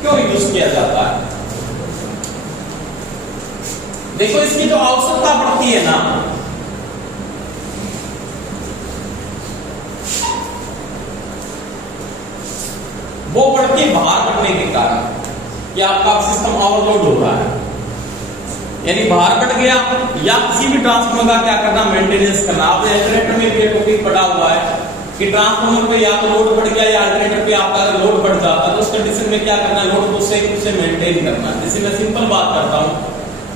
क्यों यूज किया जाता है? देखो, इसकी जो आवश्यकता पड़ती है ना, वो पड़ती है भार बढ़ने के कारण कि आपका सिस्टम ओवरलोड हो रहा है, यानी भार बढ़ गया, या किसी भी ट्रांसफार्मर का क्या करना? मेंटेनेंस करना। आपने अल्टरनेटर में भी टॉपिक पढ़ा हुआ है कि ट्रांसफार्मर पे या तो लोड बढ़ गया या अल्टरनेटर पे आपका अगर लोड बढ़ जाता है तो उस कंडीशन में क्या करना? लोड को उसे मेंटेन करना। जैसे मैं सिंपल बात करता हूँ,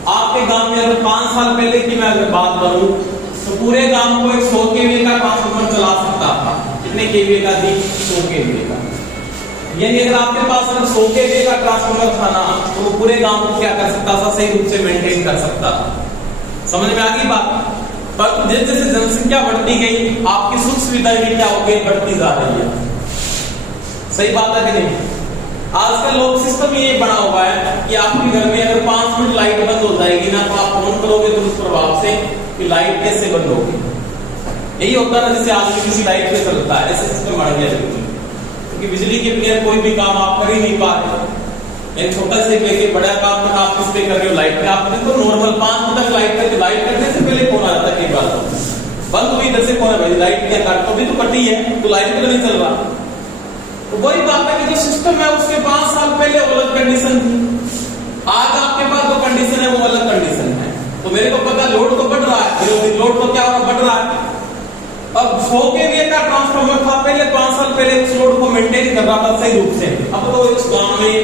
आपके गांव में अगर 5 साल पहले की मैं अगर बात करूं तो पूरे गांव को एक 100 केवीए का ट्रांसफार्मर चला सकता था। कितने केवीए का थी? 100 केवीए का। यानी अगर आपके पास अगर 100 केवीए का ट्रांसफार्मर था ना, तो वो पूरे गांव को क्या कर सकता था? सही रूप से मेंटेन कर सकता था। समझ में आ गई बात? पर जैसे जैसे जनसंख्या बढ़ती गई, आपकी सुख सुविधाएं भी क्या हो गई? बढ़ती जा रही है। सही बात है कि नहीं? आजकल लोग सिस्टम ये बना हुआ है कि आपके घर में अगर 5 मिनट लाइट बंद हो जाएगी ना, तो आप फोन करोगे तो उस प्रभाव से कि लाइट कैसे बंद होगी। यही होता है ना, जैसे आज किसी लाइट पे चलता है, ऐसे सिस्टम बढ़ गया क्योंकि बिजली के बगैर कोई भी काम आप कर ही नहीं पा रहे। एक छोटा से लेके बड़ा काम तक आप किस पे कर रहे हो? लाइट पे। आप देखो नॉर्मल 5 मिनट तक लाइट करके, लाइट करने से पहले फोन आता है। कई बार बंद हुई, इधर से फोन है भाई लाइट क्या काट, तो भी तो कटी है, तो लाइट तो नहीं चल रहा। तो वही बात है कि जो सिस्टम है उसके 5 साल पहले अलग कंडीशन थी, आज आपके पास जो कंडीशन है वो अलग कंडीशन है। तो मेरे को पता लोड तो बढ़ रहा है, लोड तो क्या हो रहा? बढ़ रहा है। अब 100 केवीए का ट्रांसफार्मर था पहले, 5 साल पहले उस लोड को मेंटेन कर रहा था सही रूप से। अब तो इस गांव में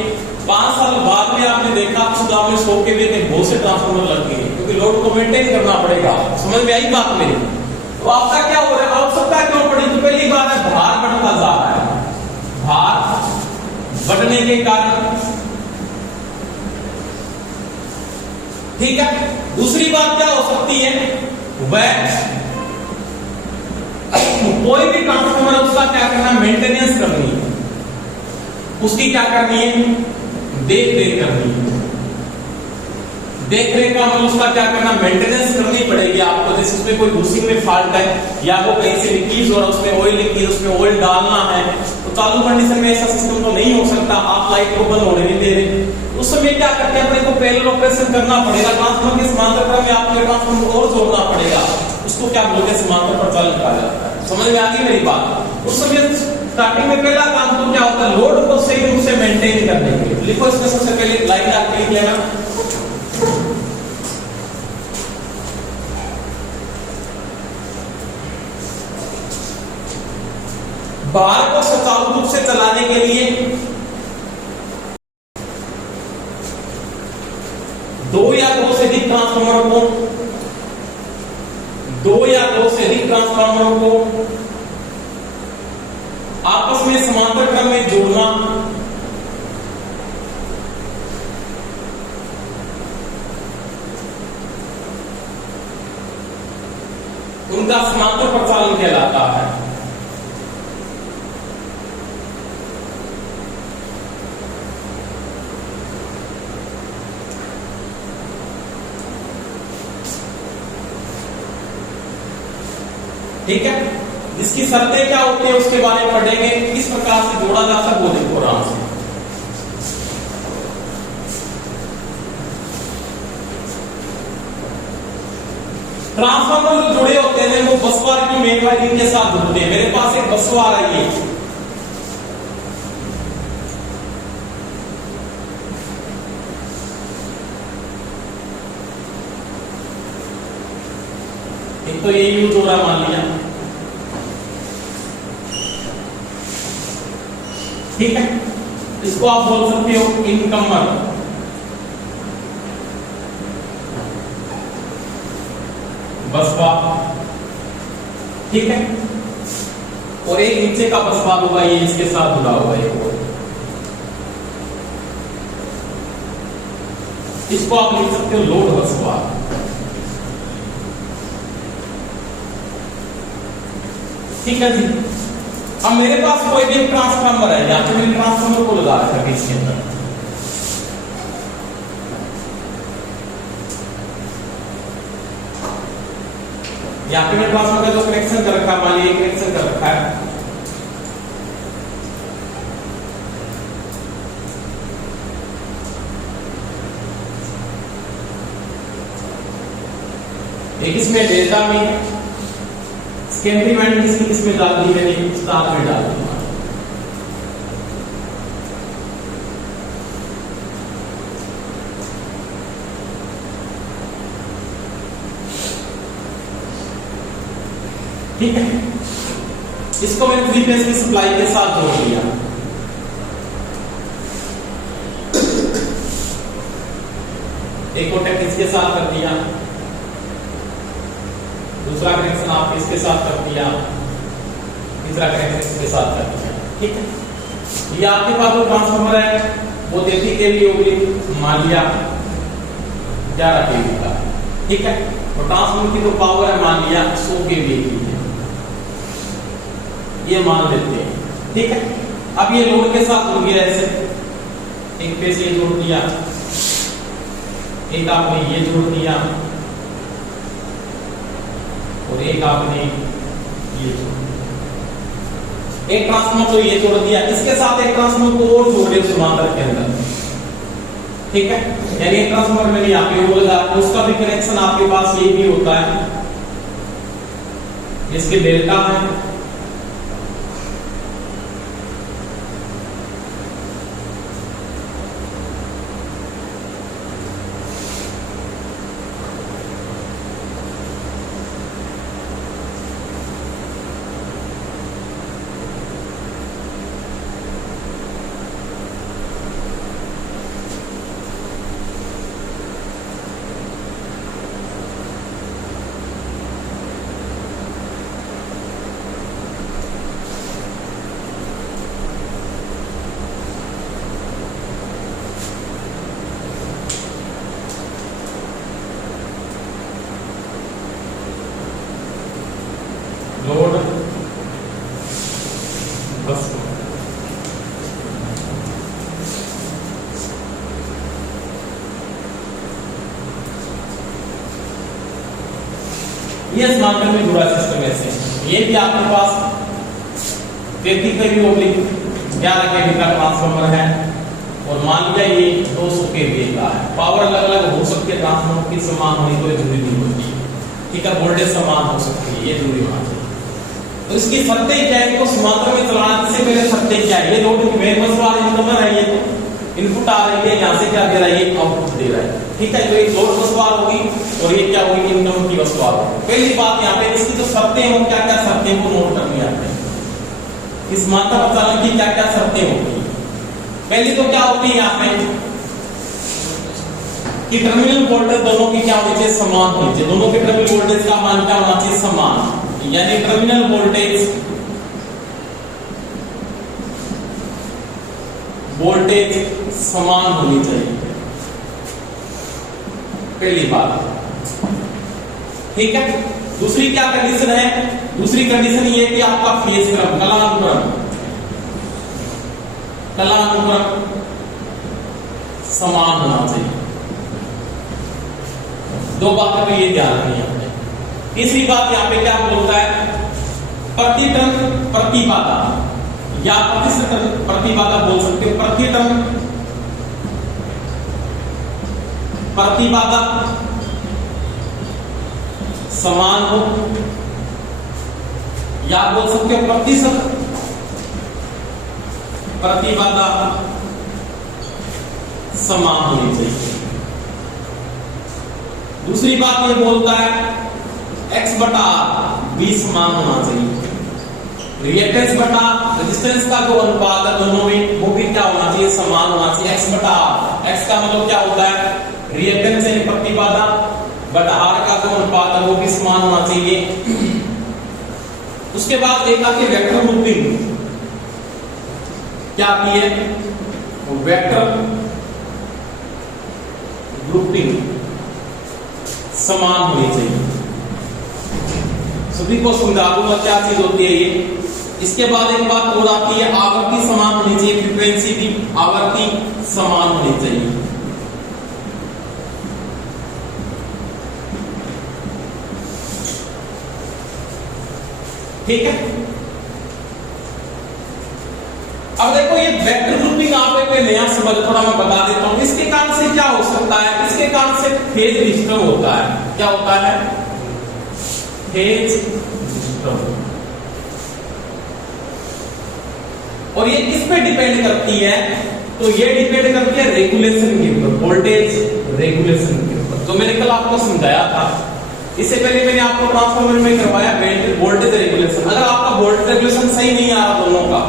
5 साल बाद में आपने देखा उस गांव में 100 केवीए के बहुत से ट्रांसफार्मर लग गए, क्योंकि लोड को मेंटेन करना पड़ेगा। समझ में आई बात मेरी? तो आपका क्या हो रहा है? आवश्यकता क्यों पड़ी? तो पहली बात है, भार बढ़ता जा रहा है। भार बढ़ने के कारण, ठीक है। दूसरी बात क्या हो सकती है? वह कोई भी ट्रांसफार्मर है उसका क्या करना है, मेंटेनेंस करनी है, उसकी क्या करनी है, देख रेख करनी है। देख रेख का मतलब उसका क्या करना, मेंटेनेंस करनी पड़ेगी आपको। जैसे उसमें कोई बुशिंग में फॉल्ट है या वो कहीं से लीकेज हो रहा है, उसमें ऑयल लीकेज, उसमें ऑयल डालना है, तो चालू कंडीशन में ऐसा सिस्टम तो नहीं हो सकता, आप लाइट को बंद होने नहीं दे रहे, उस समय क्या करते हैं, अपने को पैरेलल ऑपरेशन करना पड़ेगा, ट्रांसफार्मर के समांतर क्रम में आपको ट्रांसफार्मर और जोड़ना पड़ेगा, उसको क्या बोलते हैं, समांतर प्रचालन कहा जाता है। समझ में आ गई मेरी बात। उस समय स्टार्टिंग में पहला काम तो क्या होता है, लोड को सही रूप से मेंटेन करने के लिए। लिखो इसमें सबसे पहले लाइन आपके लिख लेना, बार को सुचारू रूप से चलाने के लिए दो या दो से अधिक ट्रांसफार्मरों को आपस में समांतर क्रम में जोड़ना, उनका समांतर प्रचालन कहलाता है। ठीक है, इसकी शर्तें क्या होती है उसके बारे में पढ़ेंगे, किस प्रकार से जोड़ा जा सकता है वो देखो आराम से। ट्रांसफार्मर जो जुड़े होते हैं वो बस बार की मेन वायरिंग के साथ जुड़ते हैं। मेरे पास एक बस बार है, ये एक तो ये यूज हो रहा मान लिया, ठीक है, इसको आप बोल सकते हो इनकमर, बसपा, ठीक है, और एक नीचे का बसपा होगा, ये इसके साथ जुड़ा हुआ है, इसको आप लिख सकते हो लोड बसपा। ठीक है जी। अब मेरे पास कोई भी ट्रांसफार्मर है, या तो मैंने ट्रांसफार्मर को लगा रखा है इसके अंदर, या फिर मेरे पास में जो कनेक्शन कर रखा है, मान लीजिए कनेक्शन कर रखा है, एक इसमें डेल्टा में सेकेंडरी वाइंडिंग किसकी किसमें डाल दी मैंने, स्टार में डाल दी। ठीक है, इसको मैंने 3 फेज की सप्लाई के साथ जोड़ दिया। एक कॉन्टैक्ट इसके साथ कर दिया, दूसरा कनेक्शन आप इसके साथ कर दिया, तीसरा कनेक्शन इसके साथ कर दिया। ठीक है, ये आपके पास जो ट्रांसफार्मर है वो 33 केवी होगी, मान लिया 11 केवी का। ठीक है, और ट्रांसफार्मर की जो पावर है मान लिया 100 केवी की है, ये मान लेते हैं। ठीक है, अब ये लोड के साथ जुड़ गया, ऐसे एक पे से जोड़ दिया, एक आपने ये जोड़ दिया, और एक आपने ये जोड़ दिया। एक ट्रांसफार्मर तो ये जोड़ दिया, इसके साथ एक ट्रांसफार्मर को और जोड़ दिया समांतर के अंदर। ठीक है, यानी एक ट्रांसफार्मर मैंने यहाँ पे वो लगा, उसका भी कनेक्शन आपके पास ये भी होता है, इसके डेल्टा है, लोड में भी जुड़ा सिस्टम ऐसे। ये भी आपके पास 33 पे भी ओब्लिक 11 केवी का ट्रांसफार्मर है और मान लिया ये 200 केवी का है। पावर अलग अलग हो सकती है, ट्रांसफार्मर की समान होनी कोई जरूरी नहीं होती, ठीक है, वोल्टेज समान हो सकती है, ये जरूरी होना चाहिए। तो इसकी सत्ते क्या है, तो समांतर में चलाना से पहले सत्ते क्या है, ये लोड मेन बस वाला इनकमर है, ये तो इनपुट आ रही है, यहाँ से क्या दे रहा है, ये आउटपुट दे रहा है, ठीक है। तो एक लोड बस वार होगी और ये क्या होगी, इनकम की बस वार होगी। पहली बात यहाँ पे इसकी जो शर्तें हैं वो क्या क्या शर्तें को नोट करनी आती है, इस समांतर प्रचालन की क्या क्या शर्तें होती है। पहली तो क्या होती है यहाँ पे कि टर्मिनल वोल्टेज दोनों की क्या होनी चाहिए, समान होनी चाहिए। दोनों के टर्मिनल वोल्टेज का मान क्या होना चाहिए, समान, यानी टर्मिनल वोल्टेज समान होनी चाहिए, पहली बात, ठीक है। दूसरी क्या कंडीशन है, दूसरी कंडीशन ये है कि आपका फेज क्रम, कलानुक्रम समान होना चाहिए। दो बातों पे ये ध्यान रखनी है। तीसरी बात यहाँ पे क्या बोलता है, प्रति टन प्रतिबाधा या प्रतिशत प्रतिबाधा बोल सकते हो, प्रति टन प्रतिबाधा समान हो, या बोल सकते हो प्रतिशत प्रतिबाधा समान होनी चाहिए। दूसरी बात ये बोलता है x बटा v समान होना चाहिए। रिएक्टेंस बटा रेजिस्टेंस का जो अनुपात है दोनों में वो भी क्या होना चाहिए, समान होना चाहिए। x बटा x का मतलब क्या होता है, रिएक्टेंस यानी प्रतिबाधा बटा r का जो अनुपात है वो भी समान होना चाहिए। उसके बाद एक आती है वेक्टर ग्रुपिंग, क्या आती है, वेक्टर ग्रुपिंग समान होनी चाहिए। सभी को समझा दूंगा क्या चीज होती है ये। इसके बाद एक बात और आती है, आवर्ती समान होनी चाहिए, फ्रीक्वेंसी भी आवर्ती समान होनी चाहिए। ठीक है। अब देखो ये वेक्टर ग्रुपिंग आप कोई नया समझ, थोड़ा मैं बता देता हूं। इसके कारण से क्या हो सकता है, इसके कारण से फेज डिस्टर्ब होता है। क्या होता है, फेज डिस्टर्ब। और ये किस पे डिपेंड करती है, तो ये डिपेंड करती है रेगुलेशन के ऊपर, वोल्टेज रेगुलेशन के ऊपर, जो मैंने कल आपको समझाया था। इससे पहले मैंने आपको ट्रांसफार्मर में करवाया वोल्टेज रेगुलेशन। अगर आपका वोल्टेज रेगुलेशन सही नहीं आ रहा दोनों का,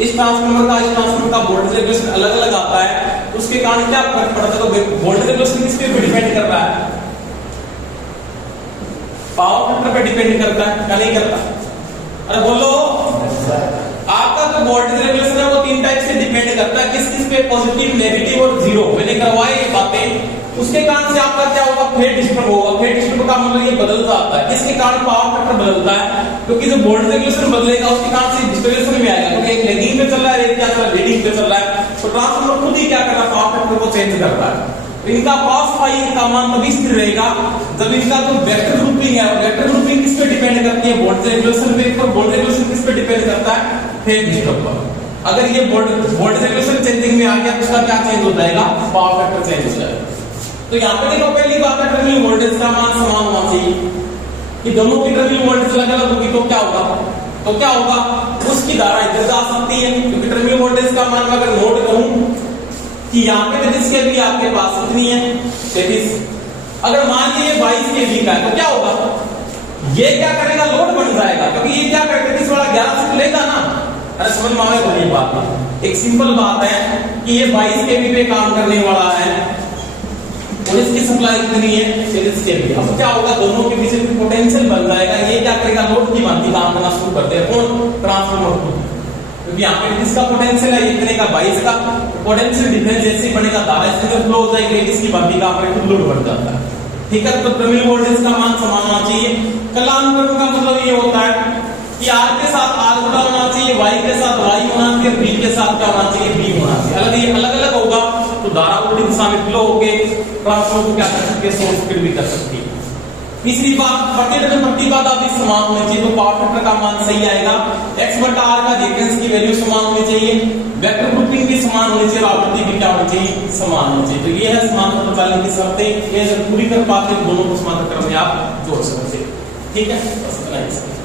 इस ट्रांसफार्मर का इस ट्रांसफार्मर का वोल्टेज रेगुलेशन अलग अलग आता है, उसके कारण क्या फर्क पड़ता है। तो वोल्टेज रेगुलेशन किस पे डिपेंड कर रहा है, पावर फैक्टर पे डिपेंड करता है क्या नहीं करता। अरे बोलो, आपका जो वोल्टेज रेगुलेशन है वो तीन टाइप से डिपेंड करता है, किस किस पे, पॉजिटिव, नेगेटिव और जीरो। मैंने करवाई ये बातें। उसके कारण से आपका क्या होगा, फेज डिस्टर्ब होगा। फेज डिस्टर्ब का मतलब ये बदल जाता है, किसके कारण, पावर फैक्टर बदलता है, क्योंकि जो वोल्टेज रेगुलेशन बदलेगा उसके कारण से डिस्टर्बेंस में आएगा, क्योंकि एक लैगिंग पे चल रहा है, एक क्या चल रहा है, लीडिंग पे चल रहा है। तो ट्रांसफार्मर खुद ही क्या कर रहा है, पावर फैक्टर को चेंज कर रहा है। इनका cos फाई का मान तभी स्थिर रहेगा जब इनका जो वेक्टर ग्रुपिंग है, वेक्टर ग्रुपिंग किस पे डिपेंड करती है, वोल्टेज रेगुलेशन पे। तो वोल्टेज रेगुलेशन किस पे डिपेंड करता है, फेज डिस्टर्ब पर। अगर ये वोल्टेज रेगुलेशन चेंजिंग में आ गया तो उसका क्या चेंज हो जाएगा, पावर फैक्टर चेंज हो जाएगा। तो यहाँ पे देखो पहली बात है टर्मिनल वोल्टेज का मान समान होना चाहिए। कि दोनों की टर्मिनल वोल्टेज अलग अलग होगी तो क्या होगा, उसकी धारा इधर जा सकती है, क्योंकि टर्मिनल वोल्टेज का मान अगर नोट करूं कि यहाँ पे 33 केवी आपके पास कितनी है, 33। अगर मान लीजिए 22 केवी का है तो क्या होगा, ये क्या करेगा, लोड बन जाएगा, क्योंकि ये क्या करेगा, 33 वाला 11 से लेगा ना। अरे समझ में आए वाली बात, एक सिंपल बात है कि ये 22 केवी पे काम करने वाला है और इसकी सप्लाई कितनी है, 33 केवी। अब क्या होगा, दोनों के बीच में पोटेंशियल बन जाएगा। ये क्या करेगा, लोड की भांति काम करना शुरू कर देगा, कौन, ट्रांसफार्मर को। क्योंकि यहाँ पे किसका पोटेंशियल है, इतने का 22 का पोटेंशियल डिफरेंस जैसे बनेगा, धारा इसमें फ्लो हो जाएगी, इसकी बाकी का आपका लोड बढ़ जाता है। ठीक है। तो टर्मिनल वोल्टेज का मान समान होना चाहिए। कलानुक्रम का मतलब ये होता है कि R के साथ R जुड़ा होना चाहिए, Y के साथ Y होना चाहिए, B के साथ क्या होना चाहिए, B होना चाहिए। अगर ये अलग अलग होगा तो धारा उल्टी दिशा में फ्लो होके ट्रांसफार्मर को क्या कर सकती है, शॉर्ट सर्किट भी कर सकती है। तीसरी बात प्रतिरोध प्रतिबाधा समान होनी चाहिए, तो पावर फैक्टर का मान सही आएगा। x बटा r का रिएक्टेंस की वैल्यू समान होनी चाहिए, वेक्टर ग्रुपिंग भी समान होनी चाहिए और आवृत्ति भी क्या होनी चाहिए, समान होनी चाहिए। तो ये है समांतर प्रचालन की शर्तें, ये जब पूरी कर पाते हैं दोनों को समांतर क्रम में आप जोड़ सकते हैं। ठीक है, बस इतना ही।